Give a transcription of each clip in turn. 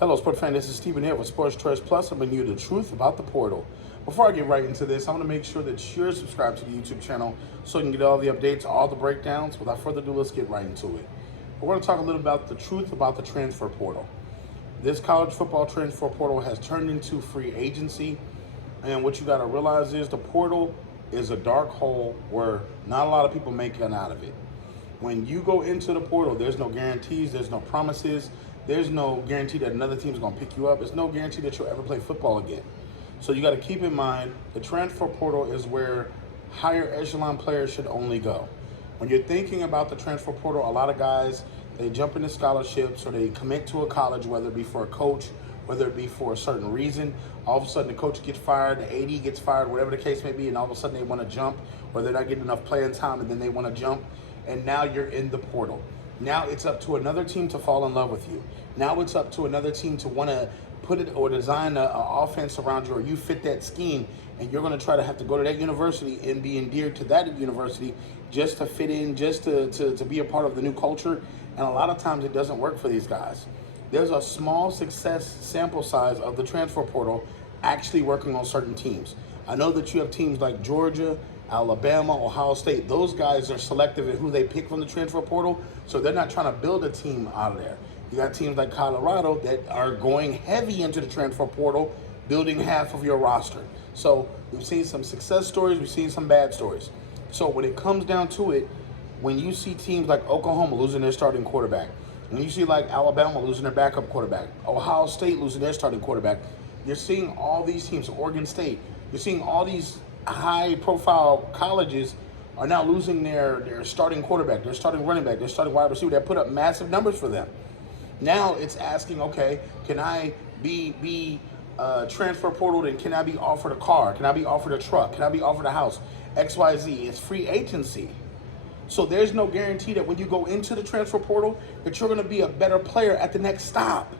Hello, sports fan. This is Stephen here with Sports Choice Plus. I'm bringing you the truth about the portal. Before I get right into this, I want to make sure that you're subscribed to the YouTube channel so you can get all the updates, all the breakdowns. Without further ado, let's get right into it. We're going to talk a little about the truth about the transfer portal. This college football transfer portal has turned into free agency, and what you got to realize is the portal is a dark hole where not a lot of people make it out of it. When you go into the portal, there's no guarantees, there's no promises, there's no guarantee that another team's going to pick you up. There's no guarantee that you'll ever play football again. So you got to keep in mind the transfer portal is where higher echelon players should only go. When you're thinking about the transfer portal, a lot of guys, they jump into scholarships or they commit to a college, whether it be for a coach, whether it be for a certain reason. All of a sudden the coach gets fired, the AD gets fired, whatever the case may be, and all of a sudden they want to jump, or they're not getting enough playing time and then they want to jump, and now you're in the portal. Now it's up to another team to fall in love with you. Now it's up to another team to want to put it or design an offense around you, or you fit that scheme, and you're going to try to have to go to that university and be endeared to that university just to fit in, just to be a part of the new culture. And a lot of times it doesn't work for these guys. There's a small success sample size of the transfer portal actually working on certain teams. I know that you have teams like Georgia, Alabama, Ohio State. Those guys are selective in who they pick from the transfer portal, so they're not trying to build a team out of there. You got teams like Colorado that are going heavy into the transfer portal, building half of your roster. So we've seen some success stories, we've seen some bad stories. So when it comes down to it, when you see teams like Oklahoma losing their starting quarterback, when you see like Alabama losing their backup quarterback, Ohio State losing their starting quarterback, you're seeing all these teams, Oregon State, you're seeing all these high-profile colleges are now losing their starting quarterback, their starting running back, their starting wide receiver that put up massive numbers for them. Now it's asking, okay, can I be transfer portal, and can I be offered a car? Can I be offered a truck? Can I be offered a house? XYZ. It's free agency. So there's no guarantee that when you go into the transfer portal that you're going to be a better player at the next stop.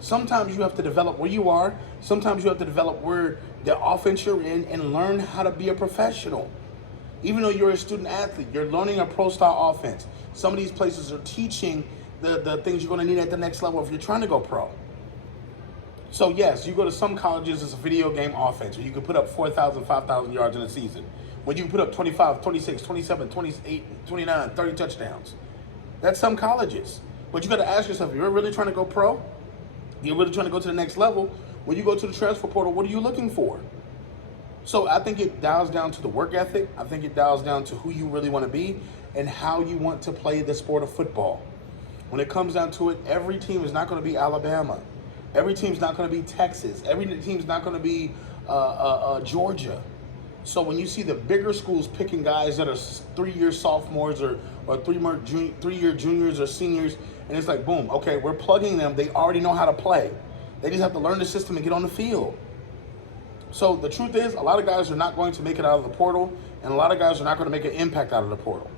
Sometimes you have to develop where you are. Sometimes you have to develop where the offense you're in and learn how to be a professional. Even though you're a student athlete, you're learning a pro-style offense. Some of these places are teaching the things you're going to need at the next level if you're trying to go pro. So yes, you go to some colleges, it's a video game offense where you can put up 4,000, 5,000 yards in a season. When you can put up 25, 26, 27, 28, 29, 30 touchdowns. That's some colleges. But you got to ask yourself, you're really trying to go pro? You're really trying to go to the next level? When you go to the transfer portal, what are you looking for? So I think it dials down to the work ethic. I think it dials down to who you really want to be and how you want to play the sport of football. When it comes down to it, every team is not going to be Alabama. Every team's not going to be Texas. Every team's not going to be Georgia. So when you see the bigger schools picking guys that are 3-year sophomores or 3-year juniors or seniors, and it's like, boom, okay, we're plugging them. They already know how to play. They just have to learn the system and get on the field. So the truth is, a lot of guys are not going to make it out of the portal, and a lot of guys are not going to make an impact out of the portal.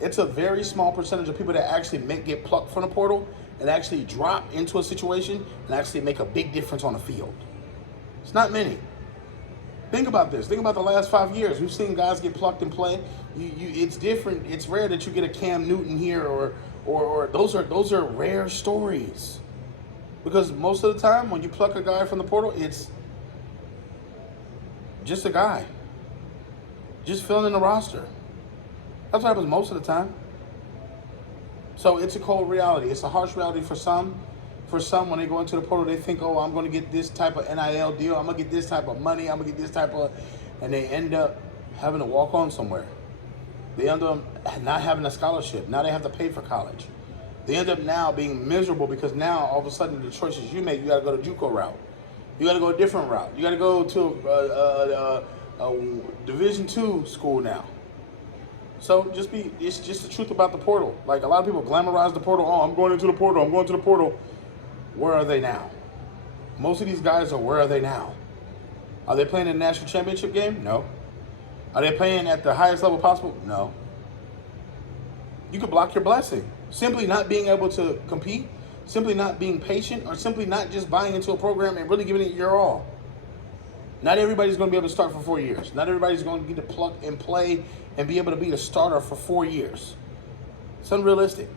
It's a very small percentage of people that actually get plucked from the portal and actually drop into a situation and actually make a big difference on the field. It's not many. Think about this. Think about the last 5 years. We've seen guys get plucked and play. It's different. It's rare that you get a Cam Newton here, or those are rare stories. Because most of the time, when you pluck a guy from the portal, it's just a guy, just filling in the roster. That's what happens most of the time. So it's a cold reality. It's a harsh reality for some. For some, when they go into the portal, they think, oh, I'm going to get this type of NIL deal. I'm going to get this type of money. I'm going to get this type of... And they end up having to walk on somewhere. They end up not having a scholarship. Now they have to pay for college. They end up now being miserable because now, all of a sudden, the choices you make, you got to go to JUCO route. You got to go a different route. You got to go to a Division II school now. So it's just the truth about the portal. Like, a lot of people glamorize the portal. Oh, I'm going into the portal. I'm going to the portal. Where are they now? Most of these guys are, where are they now? Are they playing in the national championship game? No. Are they playing at the highest level possible? No. You could block your blessing. Simply not being able to compete, simply not being patient, or simply not just buying into a program and really giving it your all. Not everybody's going to be able to start for 4 years. Not everybody's going to get to plug and play and be able to be the starter for 4 years. It's unrealistic.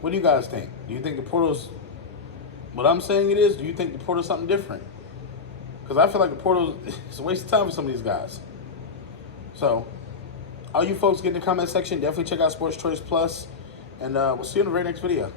What do you guys think? Do you think the portal's What I'm saying it is, do you think the portal's something different? Because I feel like the portal is a waste of time for some of these guys. So, all you folks get in the comment section, definitely check out Sports Choice Plus, and we'll see you in the very next video.